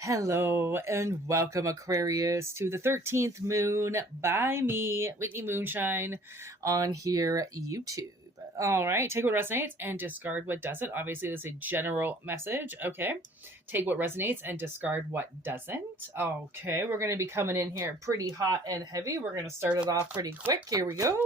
Hello and welcome, Aquarius, to the 13th moon by me, Whitney Moonshine, on here YouTube. All right, take what resonates and discard what doesn't. Obviously, this is a general message. Okay, take what resonates and discard what doesn't. Okay, we're going to be coming in here pretty hot and heavy. We're going to start it off pretty quick. Here we go.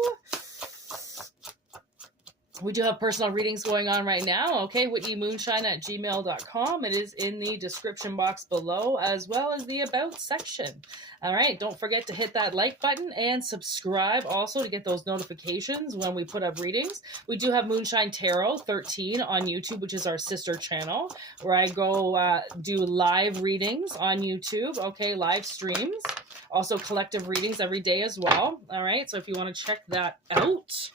We do have personal readings going on right now. Okay, WhitneyMoonshine@gmail.com. It is in the description box below, as well as the About section. All right, don't forget to hit that like button and subscribe also to get those notifications when we put up readings. We do have Moonshine Tarot 13 on YouTube, which is our sister channel, where I go do live readings on YouTube. Okay, live streams. Also collective readings every day as well. All right, so if you want to check that out,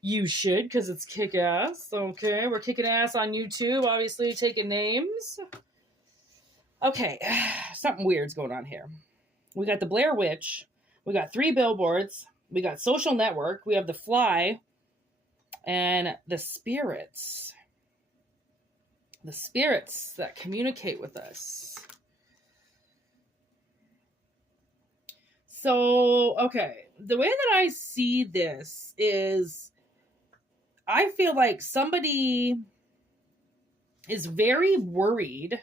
you should, because it's kick-ass. Okay, we're kicking ass on YouTube, obviously taking names. Okay, something weird's going on here. We got the Blair Witch. We got 3 billboards. We got Social Network. We have the Fly. And the spirits. The spirits that communicate with us. So, okay, the way that I see this is, I feel like somebody is very worried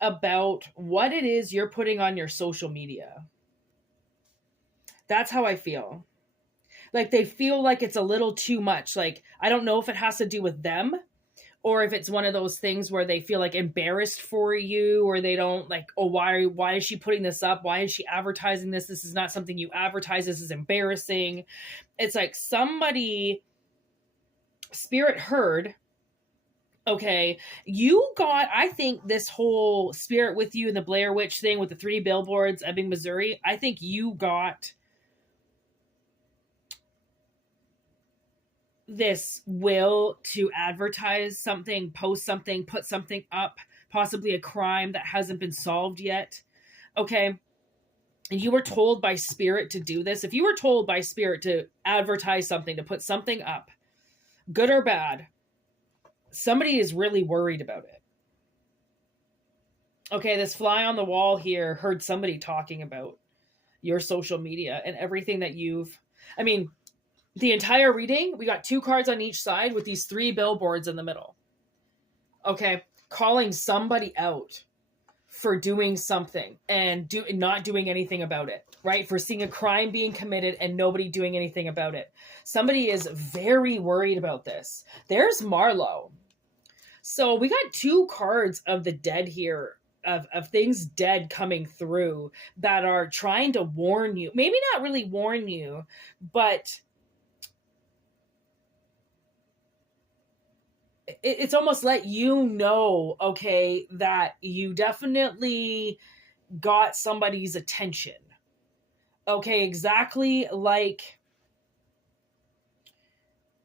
about what it is you're putting on your social media. That's how I feel. Like they feel like it's a little too much. Like, I don't know if it has to do with them or if it's one of those things where they feel like embarrassed for you, or they don't like, oh, why is she putting this up? Why is she advertising this? This is not something you advertise. This is embarrassing. It's like somebody, spirit heard, okay, you got, I think this whole spirit with you and the Blair Witch thing with the 3 billboards, Ebbing, Missouri, I think you got this will to advertise something, post something, put something up, possibly a crime that hasn't been solved yet. Okay. And you were told by spirit to do this. If you were told by spirit to advertise something, to put something up, good or bad, somebody is really worried about it. Okay, this fly on the wall here heard somebody talking about your social media and everything that the entire reading, we got 2 cards on each side with these 3 billboards in the middle. Okay, calling somebody out for doing something and not doing anything about it, right? For seeing a crime being committed and nobody doing anything about it. Somebody is very worried about this. There's Marlowe. So we got 2 cards of the dead here, of things dead coming through that are trying to warn you. Maybe not really warn you, but it's almost let you know, okay, that you definitely got somebody's attention. Okay, exactly like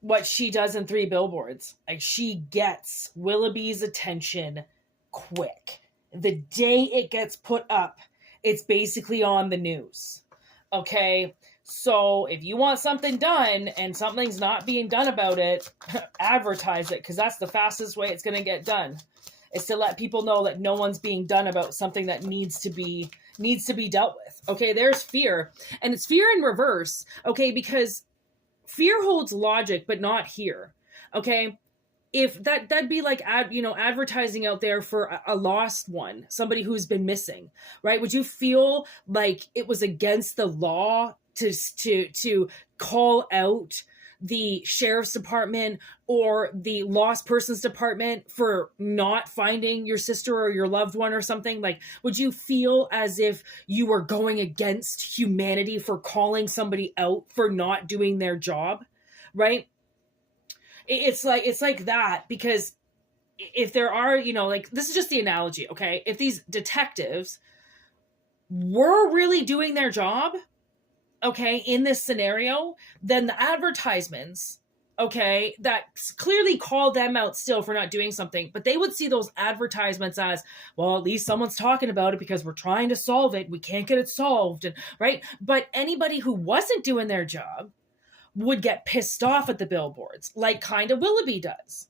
what she does in 3 billboards. Like, she gets Willoughby's attention quick. The day it gets put up, it's basically on the news. Okay, so if you want something done and something's not being done about it, advertise it, because that's the fastest way it's going to get done. Is to let people know that no one's being done about something that needs to be dealt with. Okay, there's fear, and it's fear in reverse. Okay, because fear holds logic, but not here. Okay, if that'd be like advertising out there for a lost one, somebody who's been missing, right? Would you feel like it was against the law to call out the sheriff's department or the lost persons department for not finding your sister or your loved one or something? Like, would you feel as if you were going against humanity for calling somebody out for not doing their job, right? It's like that, because if there are, like, this is just the analogy, okay? If these detectives were really doing their job, okay, in this scenario, then the advertisements, okay, that clearly call them out still for not doing something, but they would see those advertisements as, well, at least someone's talking about it because we're trying to solve it. We can't get it solved, and right? But anybody who wasn't doing their job would get pissed off at the billboards, like kind of Willoughby does.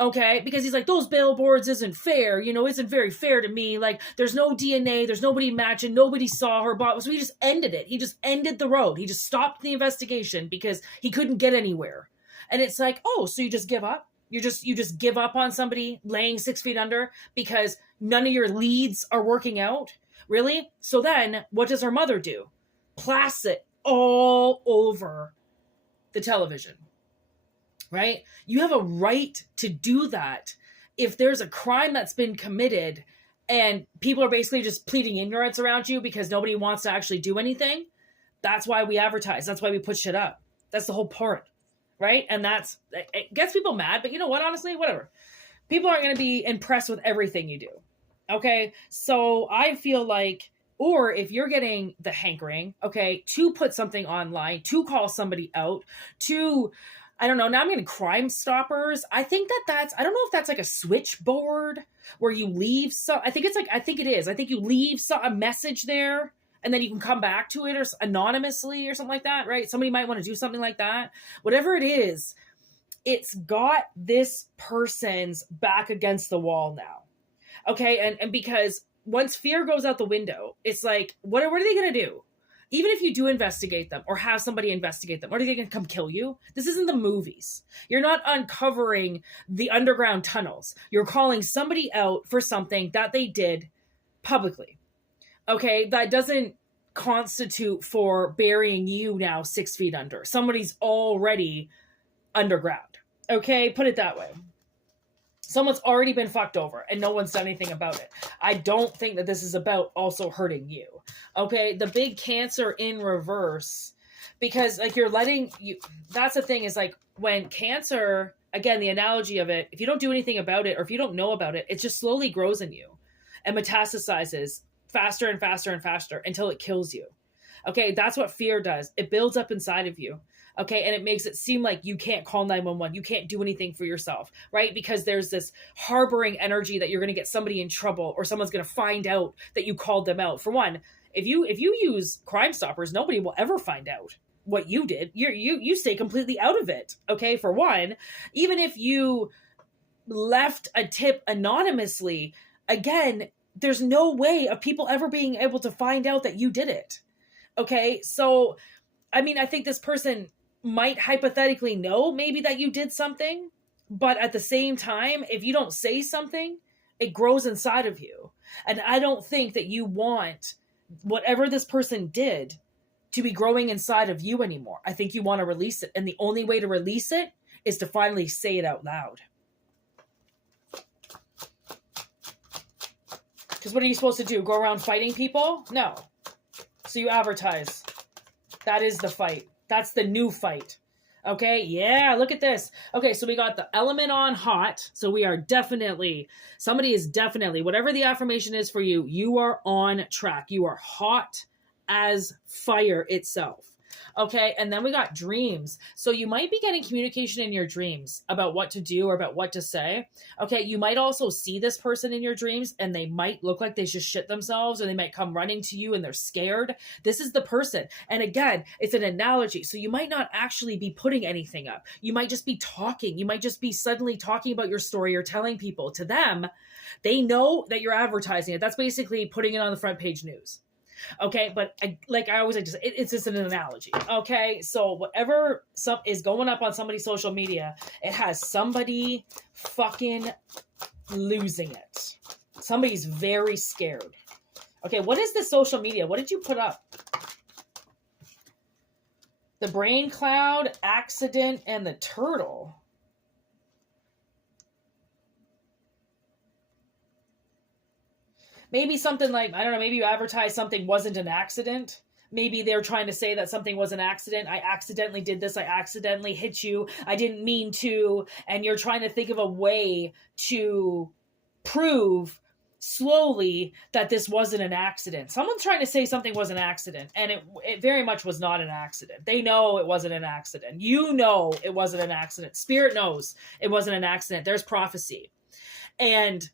Okay, because he's like, those billboards isn't fair, isn't very fair to me. Like, there's no DNA, there's nobody matching, nobody saw her body. So he just ended it. He just ended the road. He just stopped the investigation because he couldn't get anywhere. And it's like, oh, so you just give up? You just give up on somebody laying 6 feet under because none of your leads are working out? Really? So then what does her mother do? Plasts it all over the television. Right? You have a right to do that if there's a crime that's been committed and people are basically just pleading ignorance around you because nobody wants to actually do anything. That's why we advertise. That's why we put shit up. That's the whole point. Right? And it gets people mad, but you know what? Honestly, whatever. People aren't going to be impressed with everything you do. Okay? So I feel like, or if you're getting the hankering, okay, to put something online, to call somebody out, to, I don't know, now I'm getting Crime Stoppers. I think that's, I don't know if that's like a switchboard where you leave I think it is. I think you leave a message there and then you can come back to it or anonymously or something like that, right? Somebody might want to do something like that. Whatever it is, it's got this person's back against the wall now. Okay, and because once fear goes out the window, it's like, what are they going to do? Even if you do investigate them or have somebody investigate them, are they going to come kill you? This isn't the movies. You're not uncovering the underground tunnels. You're calling somebody out for something that they did publicly. Okay, that doesn't constitute for burying you now 6 feet under. Somebody's already underground. Okay, put it that way. Someone's already been fucked over and no one's done anything about it. I don't think that this is about also hurting you. Okay, the big Cancer in reverse, because like you're letting you, that's the thing is like when Cancer, again, the analogy of it, if you don't do anything about it or if you don't know about it, it just slowly grows in you and metastasizes faster and faster and faster until it kills you. Okay, that's what fear does. It builds up inside of you. Okay, and it makes it seem like you can't call 911. You can't do anything for yourself, right? Because there's this harboring energy that you're going to get somebody in trouble or someone's going to find out that you called them out. For one, if you use Crime Stoppers, nobody will ever find out what you did. You stay completely out of it. Okay, for one, even if you left a tip anonymously, again, there's no way of people ever being able to find out that you did it. Okay, so I mean, I think this person might hypothetically know maybe that you did something, but at the same time, if you don't say something, it grows inside of you. And I don't think that you want whatever this person did to be growing inside of you anymore. I think you want to release it. And the only way to release it is to finally say it out loud. Because what are you supposed to do? Go around fighting people? No. So you advertise. That is the fight. That's the new fight. Okay, yeah, look at this. Okay, so we got the element on hot. So we are definitely, somebody is definitely, whatever the affirmation is for you, you are on track. You are hot as fire itself. Okay, and then we got dreams. So you might be getting communication in your dreams about what to do or about what to say. Okay, you might also see this person in your dreams and they might look like they just shit themselves or they might come running to you and they're scared. This is the person. And again, it's an analogy. So you might not actually be putting anything up. You might just be talking. You might just be suddenly talking about your story or telling people. To them, they know that you're advertising it. That's basically putting it on the front page news. Okay, but I always like to say, it's just an analogy. Okay, so whatever is going up on somebody's social media, it has somebody fucking losing it. Somebody's very scared. Okay, what is this social media? What did you put up? The brain cloud, accident, and the turtle. Maybe something like, I don't know, maybe you advertise something wasn't an accident. Maybe they're trying to say that something was an accident. I accidentally did this. I accidentally hit you. I didn't mean to. And you're trying to think of a way to prove slowly that this wasn't an accident. Someone's trying to say something was an accident, and it very much was not an accident. They know it wasn't an accident. You know it wasn't an accident. Spirit knows it wasn't an accident. There's prophecy. And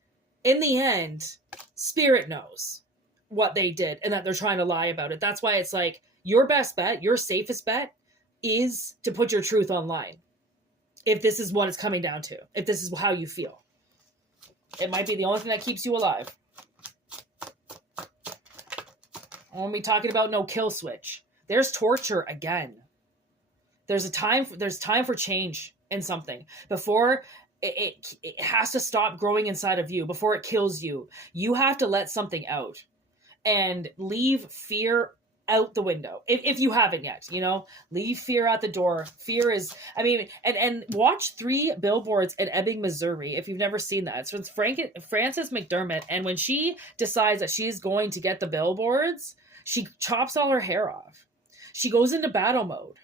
in the end, Spirit knows what they did and that they're trying to lie about it. That's why it's like your best bet, your safest bet is to put your truth online. If this is what it's coming down to, if this is how you feel, it might be the only thing that keeps you alive. I won't be talking about no kill switch. There's torture again. There's time for change in something. Before it has to stop growing inside of you, before it kills you, you have to let something out and leave fear out the window. If you haven't yet, leave fear at the door. Fear is, and watch 3 billboards in Ebbing, Missouri. If you've never seen that, so it's Frances McDermott. And when she decides that she's going to get the billboards, she chops all her hair off. She goes into battle mode.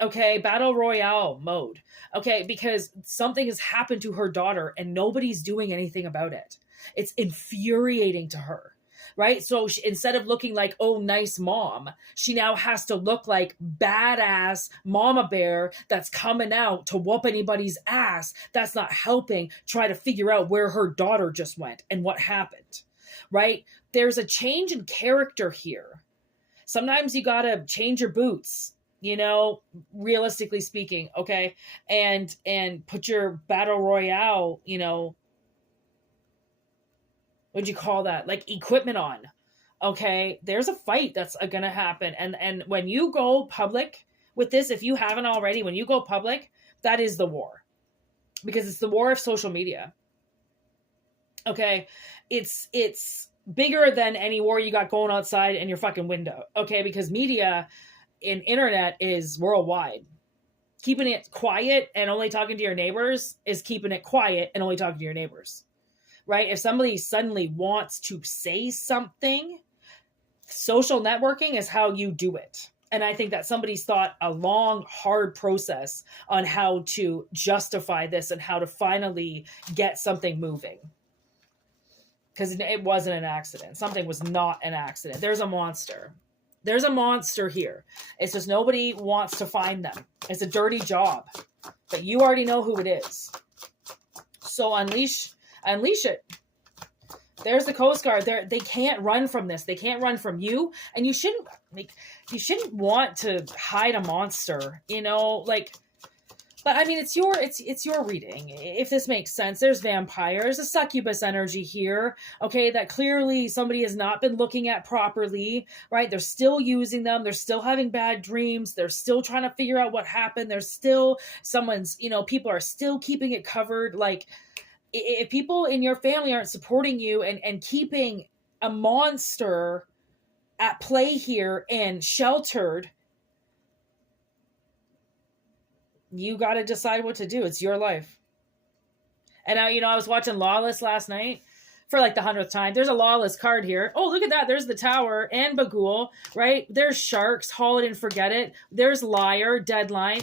Okay. Battle Royale mode. Okay. Because something has happened to her daughter and nobody's doing anything about it. It's infuriating to her. Right? So instead of looking like, oh, nice mom, she now has to look like badass mama bear that's coming out to whoop anybody's ass that's not helping try to figure out where her daughter just went and what happened. Right? There's a change in character here. Sometimes you got to change your boots, realistically speaking. Okay. And put your battle royale, what'd you call that? Like equipment on. Okay. There's a fight that's going to happen. And when you go public with this, if you haven't already, when you go public, that is the war, because it's the war of social media. Okay. It's bigger than any war you got going outside in your fucking window. Okay. Because media and internet is worldwide. Keeping it quiet and only talking to your neighbors is keeping it quiet and only talking to your neighbors. Right? If somebody suddenly wants to say something, social networking is how you do it. And I think that somebody's thought a long, hard process on how to justify this and how to finally get something moving. Because it wasn't an accident. Something was not an accident. There's a monster. There's a monster here. It's just nobody wants to find them. It's a dirty job. But you already know who it is. So unleash it. There's the Coast Guard. They can't run from this. They can't run from you. And you shouldn't want to hide a monster, but it's your reading. If this makes sense, there's vampires, a succubus energy here. Okay. That clearly somebody has not been looking at properly, right? They're still using them. They're still having bad dreams. They're still trying to figure out what happened. There's still people are still keeping it covered. Like, if people in your family aren't supporting you and keeping a monster at play here and sheltered, you got to decide what to do. It's your life. And now, I was watching Lawless last night for like the 100th time. There's a Lawless card here. Oh, look at that. There's the Tower and Bagul, right? There's Sharks, Haul It and Forget It. There's Liar, Deadline.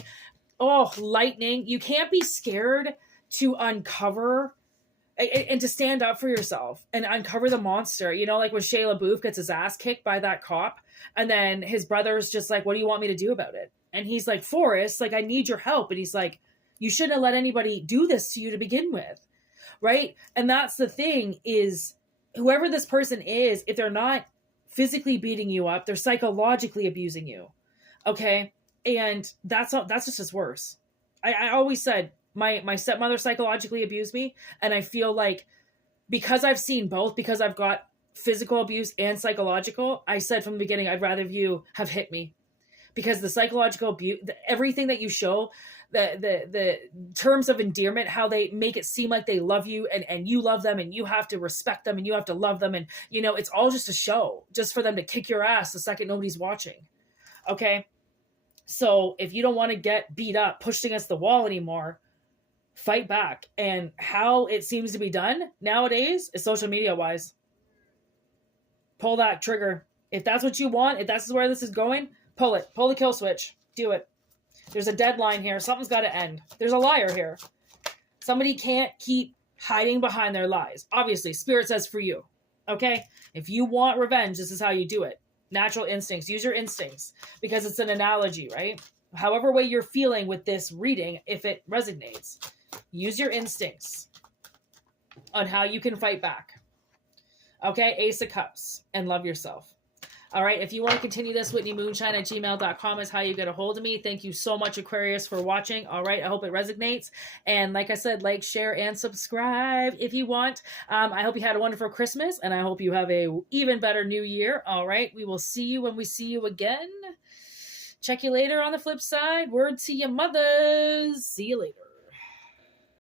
Oh, Lightning. You can't be scared to uncover and to stand up for yourself and uncover the monster. Like when Shia LaBeouf gets his ass kicked by that cop, and then his brother's just like, what do you want me to do about it? And he's like, Forrest, like, I need your help. And he's like, you shouldn't have let anybody do this to you to begin with. Right? And that's the thing, is whoever this person is, if they're not physically beating you up, they're psychologically abusing you. Okay? And that's just as worse. I always said, my stepmother psychologically abused me. And I feel like because I've seen both, because I've got physical abuse and psychological, I said from the beginning, I'd rather you have hit me, because the psychological abuse, everything that you show, the terms of endearment, how they make it seem like they love you and you love them and you have to respect them and you have to love them. And, it's all just a show, just for them to kick your ass the second nobody's watching. Okay. So if you don't want to get beat up, pushed against the wall anymore, fight back. And how it seems to be done nowadays is social media wise. Pull that trigger. If that's what you want, if that's where this is going, pull it. Pull the kill switch. Do it. There's a deadline here. Something's got to end. There's a liar here. Somebody can't keep hiding behind their lies. Obviously, Spirit says for you. Okay? If you want revenge, this is how you do it. Natural instincts. Use your instincts, because it's an analogy, right? However way you're feeling with this reading, if it resonates, use your instincts on how you can fight back. Okay? Ace of Cups, and love yourself. All right. If you want to continue this, WhitneyMoonshine@gmail.com is how you get a hold of me. Thank you so much, Aquarius, for watching. All right. I hope it resonates. And like I said, like, share, and subscribe if you want. I hope you had a wonderful Christmas, and I hope you have a even better New Year. All right. We will see you when we see you again. Check you later on the flip side. Word to your mothers. See you later.